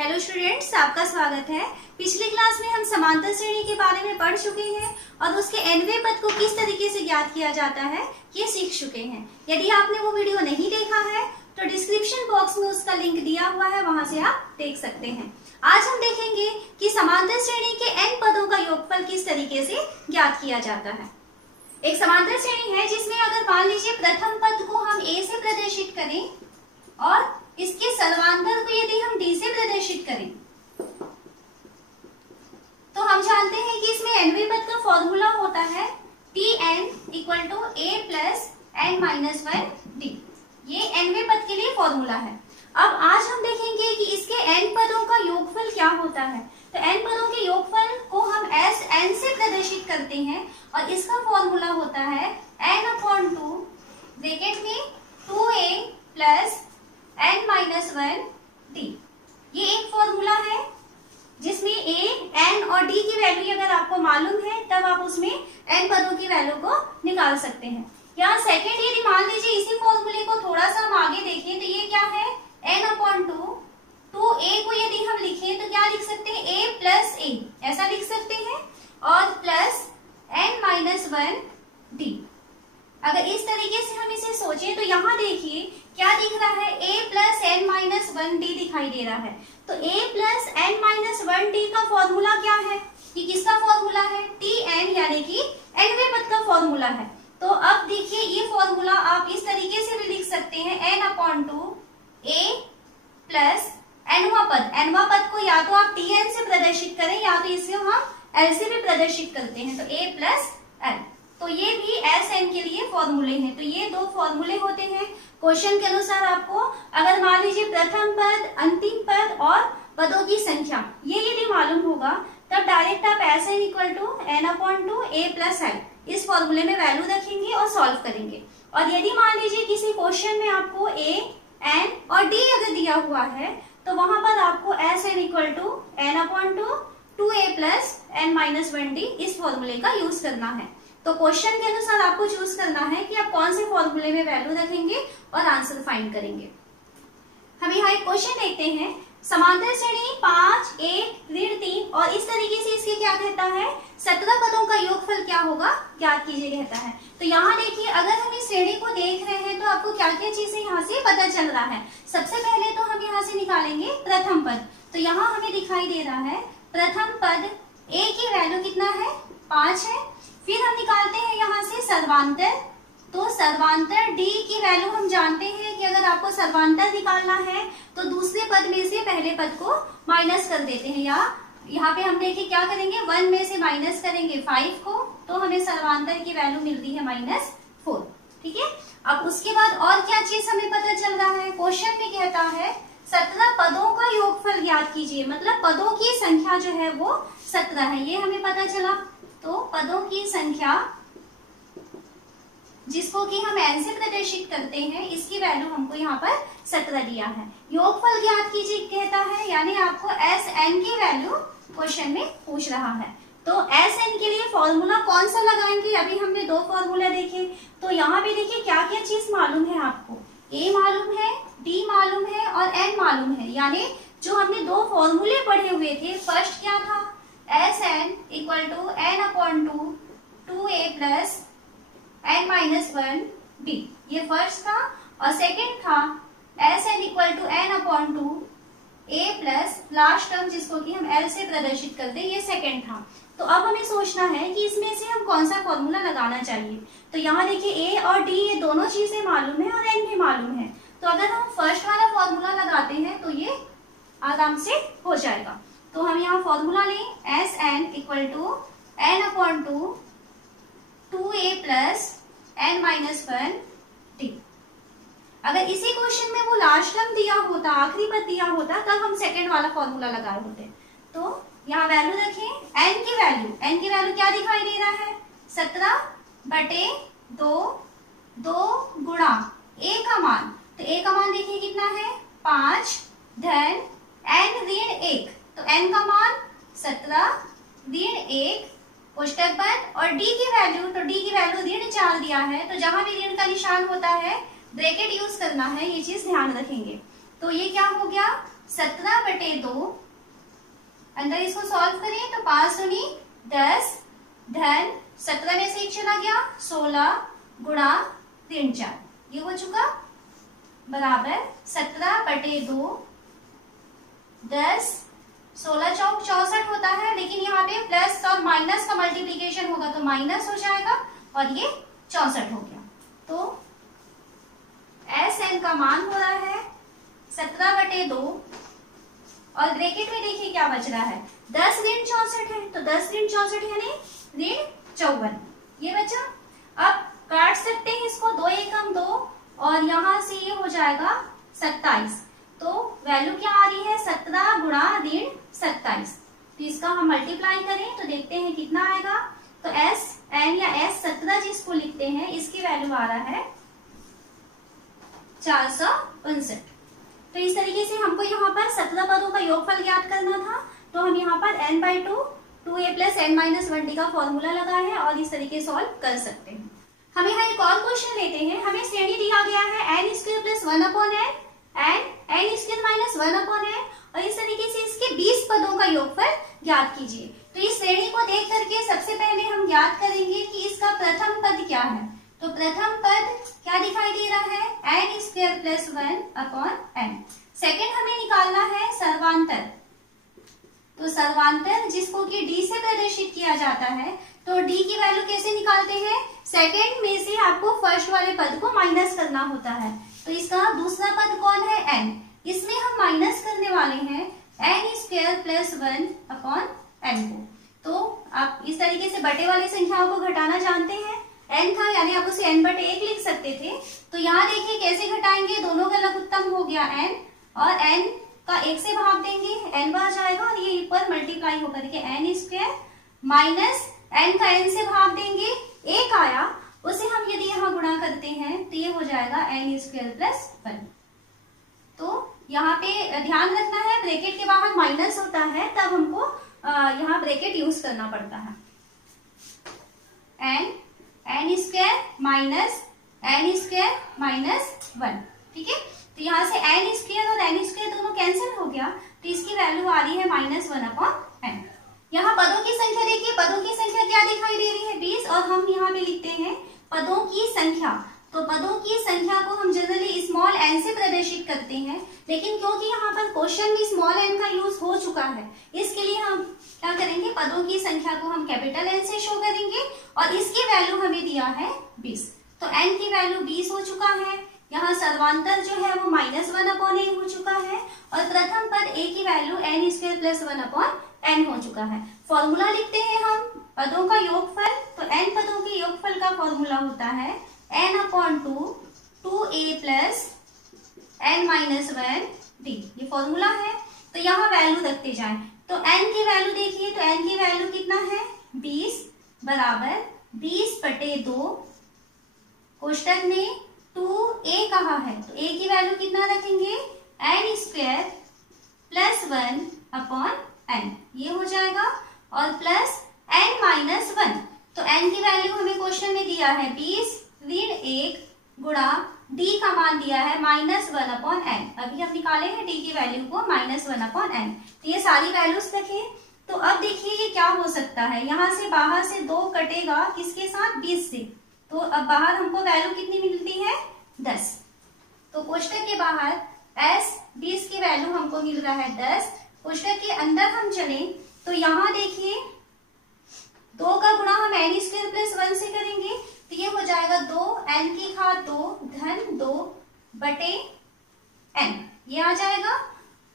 Hello students, आपका स्वागत है। पिछली क्लास में हम समांतर श्रेणी के बारे में पढ़ चुके हैं और उसके nवें पद को किस तरीके से ज्ञात किया जाता है ये सीख चुके हैं। यदि आपने वो वीडियो नहीं देखा है तो डिस्क्रिप्शन बॉक्स में उसका लिंक दिया हुआ है, वहां से आप देख सकते हैं। आज हम देखेंगे कि समांतर श्रेणी के n पदों का योगफल किस तरीके से ज्ञात किया जाता है। एक समांतर श्रेणी है जिसमें अगर मान लीजिए प्रथम पद को हम a से प्रदर्शित करें और इसके सर्वांतर को यदि हम d से प्रदर्शित करें तो हम जानते हैं कि इसमें nवें पद का फॉर्मूला होता है Tn equal to a plus n minus 1 d। ये nवें पद के लिए फॉर्मूला है। अब आज हम देखेंगे कि इसके n पदों का योगफल क्या होता है। तो n पदों के योगफल को हम Sn से प्रदर्शित करते हैं और इसका फॉर्मूला होता है n/2 ब्रैकेट में 2a plus n minus 1 d। ये एक फॉर्मूला है जिसमें a, n और d की वैल्यू अगर आपको मालूम है तब आप उसमें n पदों की वैल्यू को निकाल सकते हैं। यहाँ सेकंड यदि मान लीजिए इसी फॉर्मूले को थोड़ा सा हम आगे देखें तो ये क्या है n/2 2a को यदि हम लिखें तो क्या लिख सकते हैं a प्लस a, ऐसा लिख सकते हैं, और प्लस n माइनस 1 d। अगर इस तरीके से हम इसे सोचें तो यहाँ देखिए क्या दिख रहा है a plus n minus 1 d दिखाई दे रहा है। तो a plus n minus 1 d का फॉर्मूला क्या है, ये किसका फॉर्मूला है, Tn यानी कि nवें पद का फॉर्मूला है। तो अब देखिए ये फॉर्मूला आप इस तरीके से भी लिख सकते हैं n/2 a प्लस nवां पद को या तो आप Tn से प्रदर्शित करें या तो इसे हम l से भी प्रदर्शित करते हैं, तो a प्लस l। तो ये भी Sn के लिए फॉर्मूले हैं। तो ये दो फॉर्मूले होते हैं। क्वेश्चन के अनुसार आपको अगर मान लीजिए प्रथम पद, अंतिम पद और पदों की संख्या ये यदि मालूम होगा तब डायरेक्ट आप Sn equal to n/2 a plus l इस फॉर्मूले में वैल्यू रखेंगे और सॉल्व करेंगे। और यदि मान लीजिए किसी क्वेश्चन में आपको a, n और d अगर दिया हुआ है तो वहां पर आपको Sn equal to n/2 2a plus n minus 1 d इस फॉर्मूले का यूज करना है। तो क्वेश्चन के अनुसार आपको चूज करना है कि आप कौन से फॉर्मूले में वैल्यू रखेंगे और आंसर फाइंड करेंगे। हम यहाँ एक क्वेश्चन देखते हैं। समांतर श्रेणी 5, 1, ऋण 3 और इस तरीके से इसके क्या कहता है 17 पदों का योगफल क्या होगा ज्ञात कीजिए कहता है। तो यहाँ देखिए अगर हम इस श्रेणी को देख रहे हैं तो आपको क्या क्या चीजें यहाँ से पता चल रहा है। सबसे पहले तो हम यहाँ से निकालेंगे प्रथम पद। तो यहाँ हमें दिखाई दे रहा है प्रथम पद a की वैल्यू कितना है 5 है। फिर हम निकालते हैं यहाँ से सर्वांतर। तो सर्वांतर d की वैल्यू हम जानते हैं कि अगर आपको सर्वांतर निकालना है तो दूसरे पद में से पहले पद को माइनस कर देते हैं, या यहाँ पे हम देखिए क्या करेंगे 1 में से माइनस करेंगे 5 को, तो हमें सर्वांतर की वैल्यू मिलती है -4। ठीक है। अब उसके बाद और क्या चीज हमें पता चल रहा है, क्वेश्चन में कहता है 17 पदों का योगफल ज्ञात कीजिए, मतलब पदों की संख्या जो है वो 17 है, ये हमें पता चला। तो पदों की संख्या जिसको कि हम n से प्रदर्शित करते हैं इसकी वैल्यू हमको यहाँ पर 17 दिया है। योगफल ज्ञात कीजिए कहता है, यानी आपको Sn की वैल्यू क्वेश्चन में पूछ रहा है। तो Sn के लिए फॉर्मूला कौन सा लगाएंगे, अभी हमने दो फॉर्मूला देखे। तो यहाँ पे देखिए क्या क्या चीज मालूम है आपको, a मालूम है, d मालूम है और n मालूम है। यानी जो हमने दो फॉर्मूले पढ़े हुए थे, फर्स्ट क्या था Sn equal to n/2 2a plus n minus 1 d, ये फर्स्ट था। और सेकंड था Sn equal to n/2 a plus last term जिसको कि हम l से प्रदर्शित करते, ये सेकंड था। तो अब हमें सोचना है कि इसमें से हम कौन सा फॉर्मूला लगाना चाहिए। तो यहाँ देखिए a और d ये दोनों चीजें मालूम है और n भी मालूम है। तो अगर हम फर्स्ट वाला फॉर्मूला लगाते हैं तो ये आराम से हो जाएगा। तो हम यहाँ फॉर्मूला लें Sn equal to n/2 2a plus n minus 1 d। अगर इसी क्वेश्चन में वो लास्ट टर्म दिया होता, आखिरी पद दिया होता, तब हम सेकंड वाला फॉर्मूला लगाए होते। तो यहाँ वैल्यू रखें n की वैल्यू क्या दिखाई दे रहा है 17/2 2 गुणा a का मान। तो a का मान देखिए कितना है 5 धन n ऋण 1, तो n का मान 17 ऋण 1 कोष्टक बंद, और d की वैल्यू, तो d की वैल्यू ऋण 4 दिया है, तो जहां भी ऋण का निशान होता है ब्रैकेट यूज करना है, ये चीज ध्यान रखेंगे। तो ये क्या हो गया 17/2, अंदर इसको सॉल्व करें तो 5 दूनी 10 धन 17 में से 1 चला गया 16 गुणा ऋण 4, ये हो चुका बराबर 17/2 10 16 चौक 64 होता है, लेकिन यहाँ पे प्लस और माइनस का मल्टीप्लीकेशन होगा तो माइनस हो जाएगा और ये 64 हो गया। तो SN का मान हो रहा है 17/2 और ब्रैकेट में देखिए क्या बच रहा है 10 ऋण 64 है, तो 10 ऋण 64 यानी ऋण 54, ये बचा। अब काट सकते हैं इसको, 2 एकम 2 और यहाँ से ये हो जाएगा 27, तो वैल्यू क्या आ रही है 17 गुणा ऋण 27। तो इसका हम मल्टीप्लाई करें तो देखते हैं कितना आएगा। तो SN या S17 जिसको लिखते हैं इसकी वैल्यू आ रहा है 459। तो इस तरीके से हमको यहाँ पर 17 पदों का योगफल ज्ञात करना था, तो हम यहाँ पर n/2 2a + n-1d का फॉर्मूला लगाए हैं और इस तरीके सॉल्व कर सकते हैं। हम यहाँ एक और क्वेश्चन लेते हैं। हमें श्रेणी दिया गया है n² + 1/n n n² - 1/n और इस तरीके से इसके 20 पदों का योगफल ज्ञात कीजिए। तो इस श्रेणी को देख करके सबसे पहले हम ज्ञात करेंगे कि इसका प्रथम पद क्या है। तो प्रथम पद क्या दिखाई दे रहा है n² + 1/n। सेकंड हमें निकालना है सर्वांतर, तो सर्वांतर जिसको कि d से प्रदर्शित किया जाता है, तो d की वैल्यू कैसे निकालते हैं, सेकंड में से आपको फर्स्ट वाले पद को माइनस करना होता है। तो इसका दूसरा पद कौन है n, इसमें हम माइनस करने वाले हैं n² + 1/n को। तो आप इस तरीके से बटे वाली संख्याओं को घटाना जानते हैं, n था यानी आप उसे n/1 लिख सकते थे। तो यहाँ देखिए कैसे घटाएंगे, दोनों का लघुत्तम हो गया n और n का 1 से भाग देंगे, n बार जाएगा और ये ऊपर मल्टीप्लाई होकर के n² माइनस n का n से भाग देंगे, 1 आया, उसे हम यदि यहाँ गुणा करते हैं तो ये हो जाएगा n² + 1। तो यहाँ पे ध्यान रखना है ब्रैकेट के बाहर माइनस होता है, तब हमको यहाँ ब्रैकेट यूज करना पड़ता है। n² माइनस n² - 1, ठीक है। तो यहाँ से n² और n² दोनों कैंसिल हो गया, तो इसकी वैल्यू आ रही है -1/n। यहाँ पदों की संख्या देखिए, पदों की संख्या क्या दिखाई दे रही है 20 और हम यहाँ पे लिखते हैं पदों की संख्या। तो पदों की संख्या को हम जनरली स्मॉल n से प्रदर्शित करते हैं, लेकिन क्योंकि यहाँ पर क्वेश्चन में स्मॉल n का यूज हो चुका है, इसके लिए हम क्या करेंगे, पदों की संख्या को हम कैपिटल N से शो करेंगे और इसकी वैल्यू हमें दिया है 20। तो n की वैल्यू 20 हो चुका है। यहाँ सर्वांतर जो है वो -1/a हो चुका है और प्रथम पद a की वैल्यू n² + 1/n हो चुका है। फॉर्मूला लिखते हैं हम पदों का योगफल, तो n पदों के योगफल का फॉर्मूला होता है n/2 2a + n-1d, ये फॉर्मूला है। तो यहाँ वैल्यू रखते जाएं, तो n की वैल्यू देखिए, तो n की वैल्यू कितना है 20 बराबर 20/2 कोष्टक में 2a कहा है, तो a की वैल्यू कितना रखेंगे n² + 1/n, ये हो जाएगा और प्लस n-1। तो n की वैल्यू हमें क्वेश्चन में दिया है 20 ऋण 1 गुणा d का मान दिया है -1/n। अभी हम निकाले हैं d की वैल्यू को -1/n। तो ये सारी वैल्यूज रखे। तो अब देखिए ये क्या हो सकता है, यहाँ से बाहर से 2 कटेगा किसके साथ 20 से, तो अब बाहर हमको वैल्यू कितनी मिलती है 10। तो कोष्टक के बाहर s 20 की वैल्यू हमको मिल रहा है 10। कोष्टक के अंदर हम चले तो यहाँ देखिए 2 का गुणा हम n² + 1 से करेंगे, तो ये हो जाएगा 2 n की घात 2 धन 2/n, ये आ जाएगा।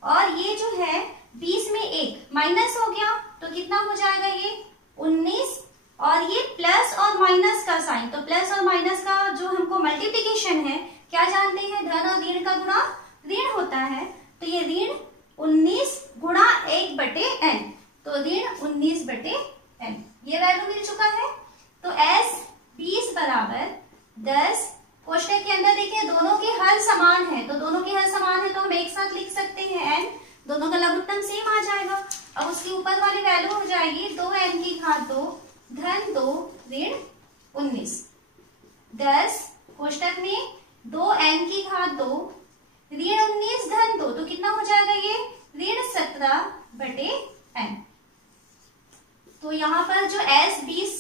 और ये जो है 20 में 1 माइनस हो गया, तो कितना हो जाएगा ये 19, और ये प्लस और माइनस का साइन, तो प्लस और माइनस का जो हमको मल्टीप्लीकेशन है क्या जानते हैं, धन और ऋण का गुणा ऋण होता है, तो ये ऋण 19 गुणा 1/n, तो ऋण 19/n, ये वैल्यू मिल चुका है। तो s 20 बराबर 10, कोष्टक के अंदर देखिए दोनों के हर समान है, तो दोनों के हर समान है तो हम एक साथ लिख सकते हैं n, दोनों का लघुत्तम सेम आ जाएगा। अब उसके ऊपर वाली वैल्यू हो जाएगी 2n की घात 2 धन 2 ऋण 19, 10 कोष्टक में 2n की घात 2 ऋण 19 धन 2, तो कितना हो जाएगा ये ऋण 17/n। तो यहाँ पर जो s 20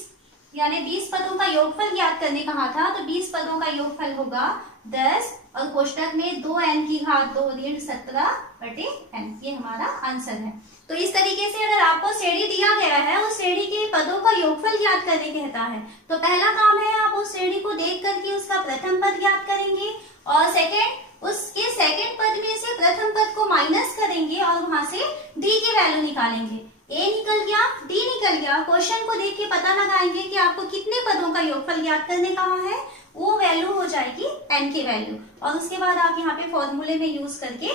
यानी 20 पदों का योगफल ज्ञात करने कहा था, तो 20 पदों का योगफल होगा 10 और कोष्टक में 2n की घात 2 ऋण 17/n। ये हमारा आंसर है। तो इस तरीके से अगर आपको श्रेणी दिया गया है, उस श्रेणी के पदों का योगफल ज्ञात करने कहता है, तो पहला काम है आप उस श्रेणी को देख करके उसका प्रथम पद ज्ञात करेंगे और उसके सेकंड पद में से प्रथम पद को माइनस करेंगे और वहां से डी की वैल्यू निकालेंगे। ए निकल गया, डी निकल गया, क्वेश्चन को देख के पता लगाएंगे कि आपको कितने पदों का योगफल ज्ञात करने कहा है, वो वैल्यू हो जाएगी n की वैल्यू, और उसके बाद आप यहाँ पे फॉर्मूले में यूज करके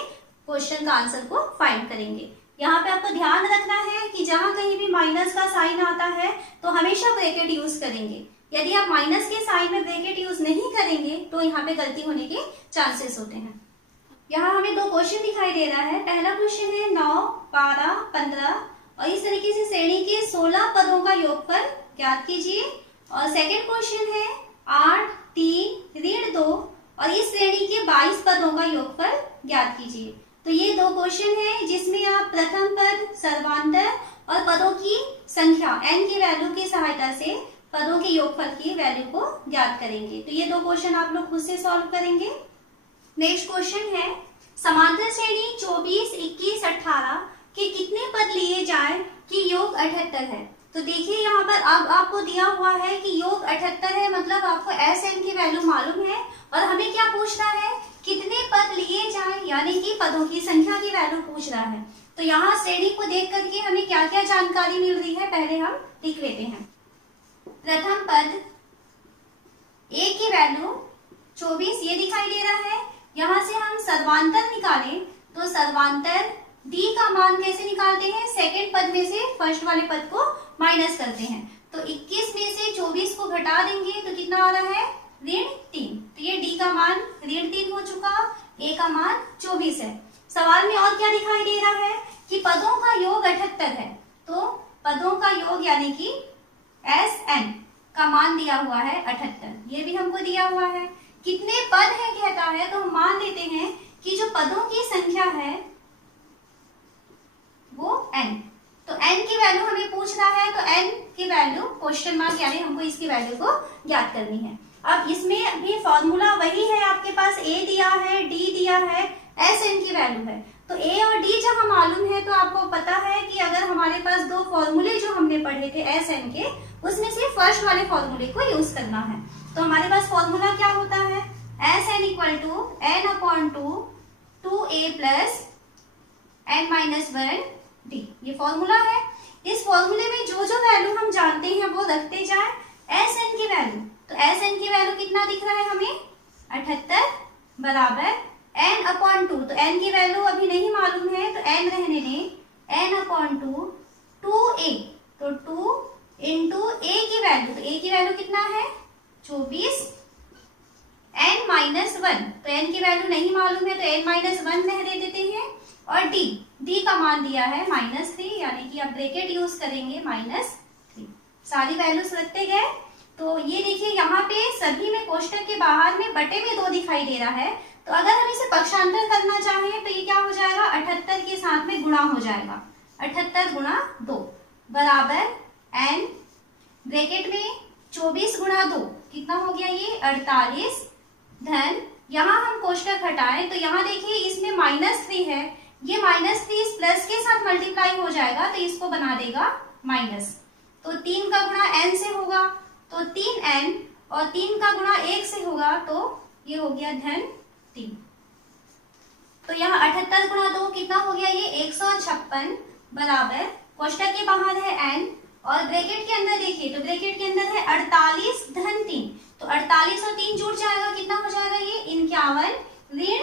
क्वेश्चन का आंसर को फाइंड करेंगे। यहाँ पे आपको ध्यान रखना है कि जहां कहीं भी माइनस का साइन आता है तो हमेशा ब्रैकेट यूज करेंगे। यदि आप माइनस के साइन में ब्रैकेट यूज नहीं करेंगे तो यहाँ पे गलती होने के चांसेस होते हैं। यहाँ हमें दो क्वेश्चन दिखाई दे रहा है। पहला क्वेश्चन है 9, 12, 15 और इस तरीके से श्रेणी के 16 पदों का योगफल ज्ञात कीजिए। और सेकंड क्वेश्चन है 8, 3, ऋण 2 और इस श्रेणी के 22 पदों का योगफल ज्ञात कीजिए। तो ये दो क्वेश्चन है जिसमें आप प्रथम पद, सर्वांतर और पदों की संख्या n की वैल्यू की सहायता से पदों के योगफल की वैल्यू को ज्ञात करेंगे। तो ये दो क्वेश्चन आप लोग खुद से सॉल्व करेंगे। नेक्स्ट क्वेश्चन है समांतर श्रेणी 24, 21, 18 के कितने पद लिए जाए कि योग 78 है। तो देखिए यहाँ पर अब आपको दिया हुआ है कि योग 78 है, मतलब आपको Sn की वैल्यू मालूम है और हमें क्या पूछना है, कितने पद लिए जाए, यानी कि पदों की संख्या की वैल्यू पूछ रहा है। तो यहाँ श्रेणी को देख करके हमें क्या क्या जानकारी मिल रही है पहले हम लिख लेते हैं। प्रथम पद A की वैल्यू 24 ये दिखाई दे रहा है। यहाँ से हम सर्वांतर निकालें तो सर्वांतर D का मान कैसे निकालते हैं, सेकंड पद में से फर्स्ट वाले पद को माइनस करते हैं। तो 21 में से 24 को घटा देंगे तो कितना आ रहा है ऋण 3। तो ये D का मान ऋण 3 हो चुका, A का मान 24 है। सवाल में और क्या दिखाई दे रहा है कि पदों का योग 78 है, तो पदों का योग यानी कि Sn का मान दिया हुआ है 78, ये भी हमको दिया हुआ है। कितने पद है कहता है, तो हम मान लेते हैं कि जो पदों की संख्या है वो n, तो n की वैल्यू हमें पूछना है, तो n की वैल्यू क्वेश्चन मार्क यानी हमको इसकी वैल्यू को ज्ञात करनी है। अब इसमें भी फॉर्मूला वही है, आपके पास a दिया है, d दिया है, Sn की वैल्यू है। तो a और d जब हम मालूम है तो आपको पता है कि अगर हमारे पास दो फॉर्मूले जो हमने पढ़े थे Sn के, उसमें से फर्स्ट वाले फॉर्मूले को यूज करना है। तो हमारे पास फॉर्मूला क्या होता है, Sn equal to n/2 2a plus n-1 d, ये फॉर्मूला है। इस फॉर्मूले में जो जो वैल्यू हम जानते हैं वो रखते जाए। Sn की वैल्यू, तो Sn की वैल्यू कितना दिख रहा है हमें 78 बराबर n/2, तो n की वैल्यू अभी नहीं मालूम है तो n रहने दें, n/2 2a, तो 2 इंटू a की वैल्यू, तो a की वैल्यू कितना है 24, n-1, तो n की वैल्यू नहीं मालूम है तो n-1 दे देते हैं। और d का मान दिया है -3, यानी कि आप ब्रैकेट यूज करेंगे -3। सारी वैल्यूज रखते गए। तो ये देखिए यहाँ पे सभी में कोष्टक के बाहर में बटे में 2 दिखाई दे रहा है, तो अगर हम इसे पक्षांतर करना चाहें तो ये क्या हो जाएगा, 78 के साथ में गुणा हो जाएगा, 78 गुणा 2 बराबर n ब्रैकेट में 24 गुणा 2 कितना हो गया ये 48 धन, यहाँ हम कोष्टक हटाएं तो यहाँ देखिए इसमें -3 है, ये -3 इस प्लस के साथ मल्टीप्लाई हो जाएगा तो इसको बना देगा माइनस। तो 3 का गुणा n से होगा तो 3n और 3 का गुणा 1 से होगा तो ये हो गया धन 3। तो यहाँ 78 गुणा 2 कितना हो गया ये 156 बराबर कोष्टक के बाहर है n और ब्रैकेट के अंदर देखिए तो ब्रैकेट के अंदर है 48 धन 3, तो 48 और 3 जुड़ जाएगा, कितना हो जाएगा ये 51 ऋण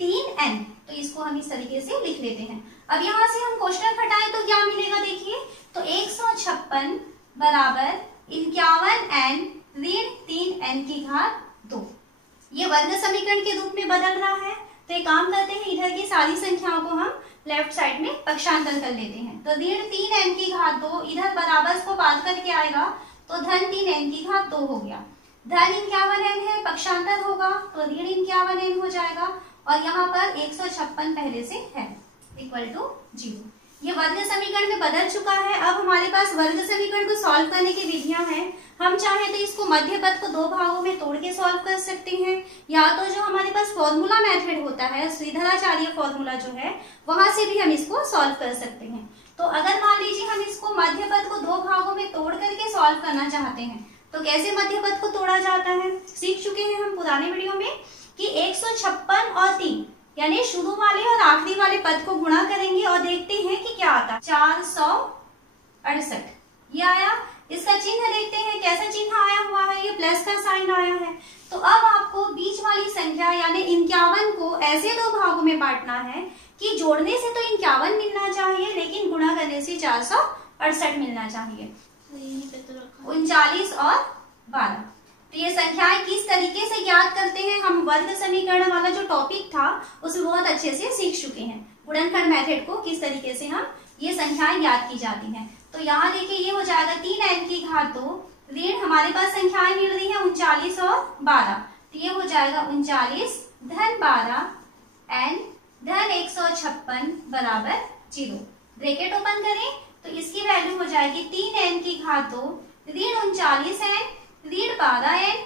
3n। तो इसको हम इस तरीके से लिख लेते हैं। अब यहाँ से हम कोष्टक हटाएं तो क्या मिलेगा देखिए, तो 156 बराबर 51n ऋण 3n की घात 2। ये वर्ग समीकरण के रूप में बदल रहा है। तो एक काम करते हैं, इधर की सारी संख्याओं को हम लेफ्ट साइड में पक्षांतर कर लेते हैं। तो ऋण 3n की घात 2 इधर बराबर को बात करके आएगा तो धन 3n की घात 2 हो गया। धन 51n है, पक्षांतर होगा तो ऋण 51n हो जाएगा और यहाँ पर 156 पहले से है इक्वल टू 0। ये वर्ग समीकरण में बदल चुका है। अब हमारे पास वर्ग समीकरण को सॉल्व करने की विधियां हैं। हम चाहे तो इसको मध्य पद को दो भागों में तोड़ के सॉल्व कर सकते हैं, या तो जो हमारे पास फॉर्मूला मेथड होता है, श्रीधराचार्य फॉर्मूला जो है, वहां से भी हम इसको सॉल्व कर सकते हैं। तो अगर मान लीजिए हम इसको मध्य पद को दो भागों में तोड़ करके सॉल्व करना चाहते हैं, तो कैसे मध्य पद को तोड़ा जाता है सीख चुके हैं हम पुराने वीडियो में कि 156 और 3 यानी शुरू वाले और आखिरी वाले पद को गुणा करेंगे और देखते हैं कि क्या आता है। 468 ये आया। इसका चिन्ह देखते हैं कैसा चिन्ह आया हुआ है, ये प्लस का साइन आया है। तो अब आपको बीच वाली संख्या यानी 51 को ऐसे दो भागों में बांटना है कि जोड़ने से तो 51 मिलना चाहिए, लेकिन गुणा करने से 468 मिलना चाहिए। 39 और 12। तो ये संख्याएं किस तरीके से ज्ञात करते हैं, हम वर्ग समीकरण वाला जो टॉपिक था उसमें बहुत अच्छे से सीख चुके हैं। गुणनखंड मेथड को किस तरीके से हम ये संख्याएं ज्ञात की जाती हैं। तो यहाँ देखिए ये हो जाएगा 3n की घात 2 ऋण हमारे पास संख्याएं मिल रही है 39 और 12। तो ये हो जाएगा 39 धन 12 n धन 156 बराबर 0। ब्रैकेट ओपन करें तो इसकी वैल्यू हो जाएगी 3n की घात 2 ऋण 39n ऋण 12n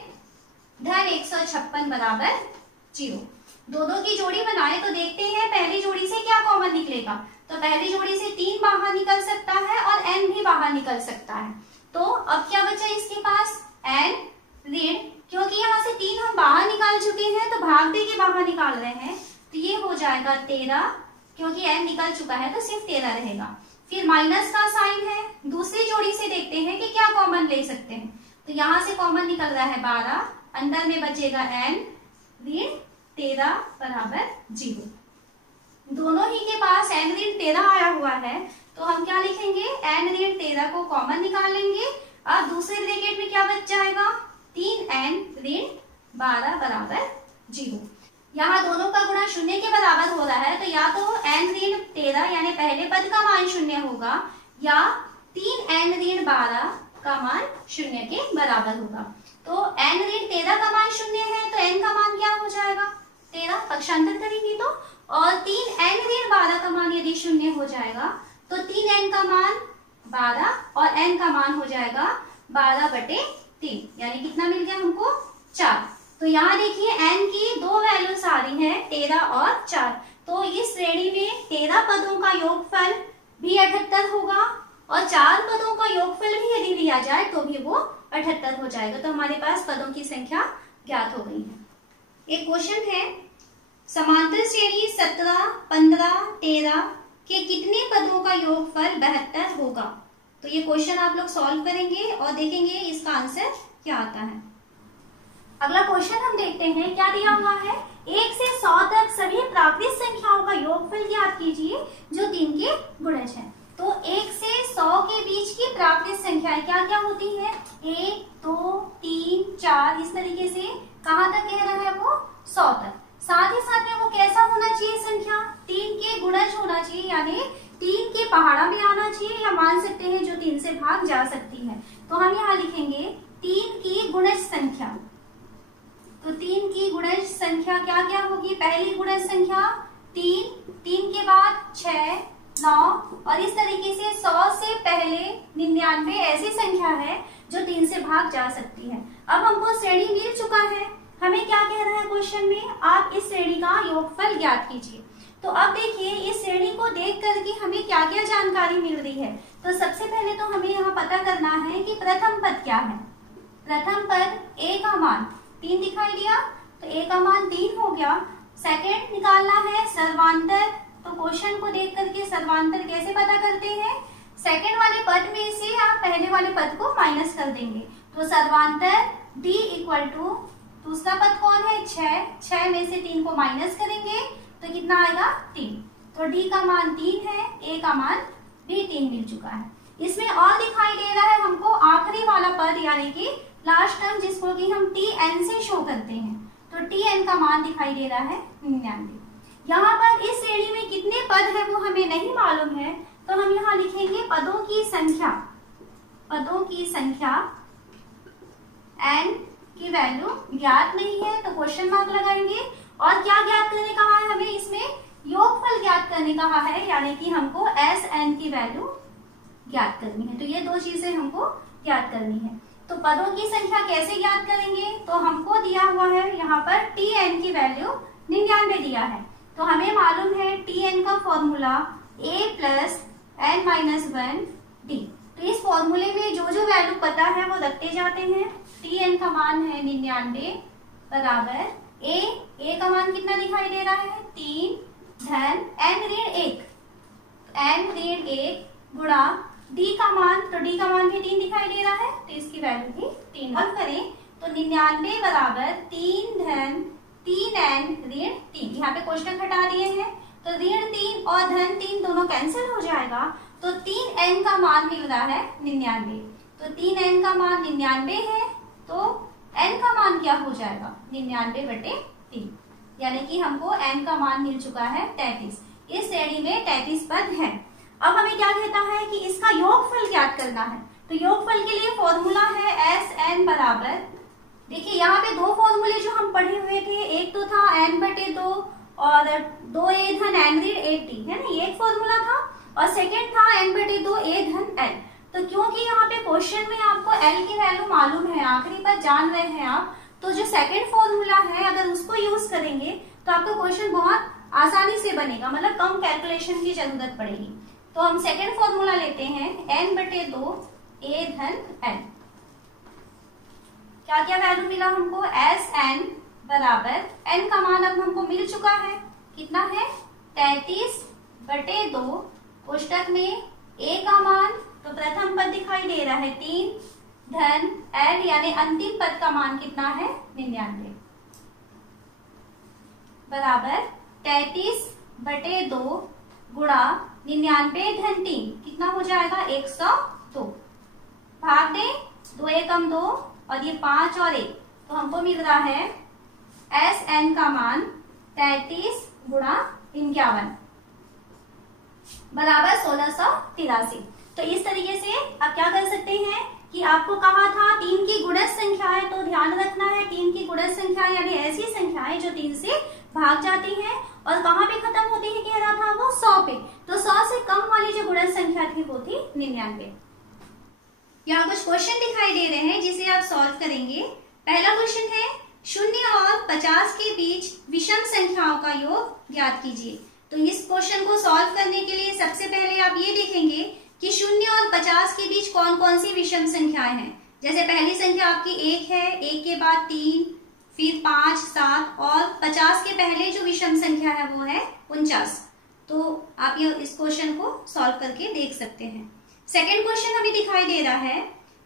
धन 156 बराबर 0। दोनों की जोड़ी बनाए तो देखते हैं पहली जोड़ी से क्या कॉमन निकलेगा। तो पहली जोड़ी से 3 बाहर निकल सकता है और n भी बाहर निकल सकता है। तो अब क्या बचा इसके पास n ऋण, क्योंकि यहाँ से 3 हम बाहर निकाल चुके हैं तो भाग दे के बाहर निकाल रहे हैं, तो ये हो जाएगा 13, क्योंकि n निकल चुका है तो सिर्फ 13 रहेगा। फिर माइनस का साइन है। दूसरी जोड़ी से देखते हैं कि क्या कॉमन ले सकते हैं। तो यहाँ से कॉमन निकल रहा है 12, अंदर में बचेगा n ऋण 13 बराबर 0। दोनों ही के पास n ऋण 13 आया हुआ है, तो हम क्या लिखेंगे n ऋण 13 को कॉमन निकाल लेंगे। अब दूसरे ब्रैकेट में क्या बच जाएगा 3n ऋण 12 बराबर 0। यहाँ दोनों का गुणा शून्य के बराबर हो रहा है, तो या तो n ऋण 13 यानी पहले पद का मान शून्य होगा, या 3n ऋण 12 का मान शून्य के बराबर होगा। तो n ऋण 13 का मान शून्य है तो n का मान क्या हो जाएगा 13, पक्षांतर करेंगे तो, और 3n ऋण 12 का मान यदि शून्य हो जाएगा तो 3n का मान 12 और n का मान हो जाएगा 12/3, यानी कितना मिल गया हमको 4। तो यहाँ देखिए n की दो वैल्यूज आ रही है 13 और 4। तो इस श्रेणी में 13 पदों का योगफल भी 78 होगा और 4 पदों का योगफल भी यदि लिया जाए तो भी वो 78 हो जाएगा। तो हमारे पास पदों की संख्या ज्ञात हो गई है। एक क्वेश्चन है, समांतर श्रेणी 17, 15, 13 के कितने पदों का योगफल 72 होगा। तो ये क्वेश्चन आप लोग सॉल्व करेंगे और देखेंगे इसका आंसर क्या आता है। अगला क्वेश्चन हम देखते हैं, क्या दिया हुआ है 1 से 100 तक सभी प्राकृत संख्याओं का योगफल ज्ञात कीजिए जो 3 के गुणज है। तो 1 से 100 के बीच की प्राकृत संख्याएं क्या क्या होती है 1, 2, 3, 4, इस तरीके से कहाँ तक कह रहा है वो 100 तक। साथ ही साथ में वो कैसा होना चाहिए संख्या 3 के गुणज होना चाहिए, यानी 3 के पहाड़ा में आना चाहिए, या मान सकते हैं जो 3 से भाग जा सकती है। तो हम यहाँ लिखेंगे 3 की गुणज संख्या। तो 3 की गुणज संख्या क्या क्या होगी, पहली गुणज संख्या 3, 3 के बाद 6, 9 और इस तरीके से 100 से पहले 99 ऐसी संख्या है जो 3 से भाग जा सकती है। अब हमको श्रेणी मिल चुका है, हमें क्या कह रहा है क्वेश्चन में, आप इस श्रेणी का योगफल ज्ञात कीजिए। तो अब देखिए इस श्रेणी को देख करके हमें क्या क्या जानकारी मिल रही है। तो सबसे पहले तो हमें यहाँ पता करना है कि प्रथम पद क्या है। प्रथम पद a का मान 3 दिखाई दिया, तो a का मान 3 हो गया। सेकंड निकालना है सर्वांतर। तो क्वेश्चन को देख करके सर्वांतर कैसे पता करते हैं, सेकंड वाले पद में से आप पहले वाले पद को माइनस कर देंगे। तो सर्वांतर d इक्वल टू दूसरा पद कौन है 6, 6 में से 3 को माइनस करेंगे तो कितना आएगा 3। तो d का मान 3 है, a का मान भी 3 मिल चुका है। इसमें और दिखाई दे रहा है हमको आखिरी वाला पद, यानी कि लास्ट टर्म जिसको कि हम tn से शो करते हैं। तो tn का मान दिखाई दे रहा है 99। यहाँ पर इस श्रेणी में कितने पद है वो हमें नहीं मालूम है, तो हम यहाँ लिखेंगे पदों की संख्या। पदों की संख्या n की वैल्यू ज्ञात नहीं है तो क्वेश्चन मार्क लगाएंगे, और क्या ज्ञात करने कहा है हमें, इसमें योगफल ज्ञात करने कहा है, यानी कि हमको एस एन की वैल्यू ज्ञात करनी है। तो ये दो चीजें हमको ज्ञात करनी है। तो पदों की संख्या कैसे ज्ञात करेंगे, तो हमको दिया हुआ है यहाँ पर टी एन की वैल्यू 99 दिया है। तो हमें मालूम है टी एन का formula a plus n minus 1 d. तो इस फॉर्मूले में जो जो वैल्यू पता है वो रखते जाते हैं। टी एन का मान है 99 बराबर ए का मान कितना दिखाई दे रहा है 3 धन n ऋण 1 गुणा डी का मान, तो डी का मान भी 3 दिखाई दे रहा है, तो इसकी वैल्यू भी 3 अब करें तो 99 बराबर 3 धन 3n ऋण 3। यहाँ पे कोष्टक हटा दिए हैं तो ऋण 3 और धन 3 दोनों कैंसिल हो जाएगा, तो 3n का मान मिल रहा है 99। तो 3n का मान 99 है, तो n का मान क्या हो जाएगा 99/3, यानी कि हमको n का मान मिल चुका है 33। इस श्रेणी में 33 पद है। अब हमें क्या कहता है कि इसका योगफल ज्ञात करना है। तो योगफल के लिए फॉर्मूला है एस एन बराबर, देखिए यहाँ पे दो फॉर्मूले जो हम पढ़े हुए थे, एक तो था n/2 और 2a धन n ऋण 1t, है ना, ये एक फॉर्मूला था, और सेकेंड था n/2 a धन l। तो क्योंकि यहाँ पे क्वेश्चन में आपको l की वैल्यू मालूम है, आखिरी पर जान रहे हैं आप, तो जो सेकेंड फॉर्मूला है अगर उसको यूज करेंगे तो आपका क्वेश्चन बहुत आसानी से बनेगा, मतलब कम कैलकुलेशन की जरूरत पड़ेगी। तो हम सेकेंड फॉर्मूला लेते हैं n/2 a धन l। क्या क्या वैल्यू मिला हमको, एस एन बराबर n का मान अब हमको मिल चुका है, कितना है 33/2, कोष्टक में a का मान, तो प्रथम पद दिखाई दे रहा है 3 धन l, यानी अंतिम पद का मान कितना है 99 बराबर 33/2 गुणा 99 धन 3 कितना हो जाएगा 102, भाग दे 2 एकम 2 और ये 5 और 1, तो हमको मिल रहा है एस एन का मान 33 गुणा 51 बराबर 1683। तो इस तरीके से आप क्या कर सकते हैं कि आपको कहा था 3 की गुणज संख्या है, तो ध्यान रखना है 3 की गुणज संख्या यानी ऐसी संख्याएं जो 3 से भाग जाती हैं और कहाँ पे खत्म होती है, कह रहा था वो 100 पे। तो 100 से कम वाली जो गुणज संख्या थी वो थी 99। यहाँ कुछ क्वेश्चन दिखाई दे रहे हैं जिसे आप सॉल्व करेंगे। पहला क्वेश्चन है 0 और 50 के बीच विषम संख्याओं का योग ज्ञात कीजिए। तो इस क्वेश्चन को सॉल्व करने के लिए सबसे पहले आप ये देखेंगे कि 0 और 50 के बीच कौन कौन सी विषम संख्याएं हैं। जैसे पहली संख्या आपकी 1 है, 1 के बाद 3, फिर 5, 7 और 50 के पहले जो विषम संख्या है वो है 49। तो आप ये इस क्वेश्चन को सॉल्व करके देख सकते हैं। सेकेंड क्वेश्चन हमें दिखाई दे रहा है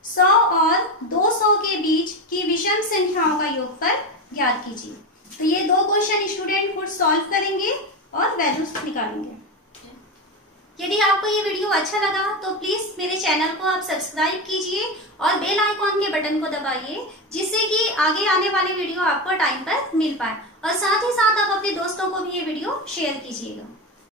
100 और 200 के बीच की विषम संख्याओं का योगफल ज्ञात कीजिए। तो ये दो क्वेश्चन स्टूडेंट खुद सॉल्व करेंगे और वैल्यूज निकालेंगे। यदि आपको ये वीडियो अच्छा लगा तो प्लीज मेरे चैनल को आप सब्सक्राइब कीजिए और बेल आइकॉन के बटन को दबाइए, जिससे कि आगे आने वाले वीडियो आपको टाइम पर मिल पाए, और साथ ही साथ आप अपने दोस्तों को भी ये वीडियो शेयर कीजिएगा।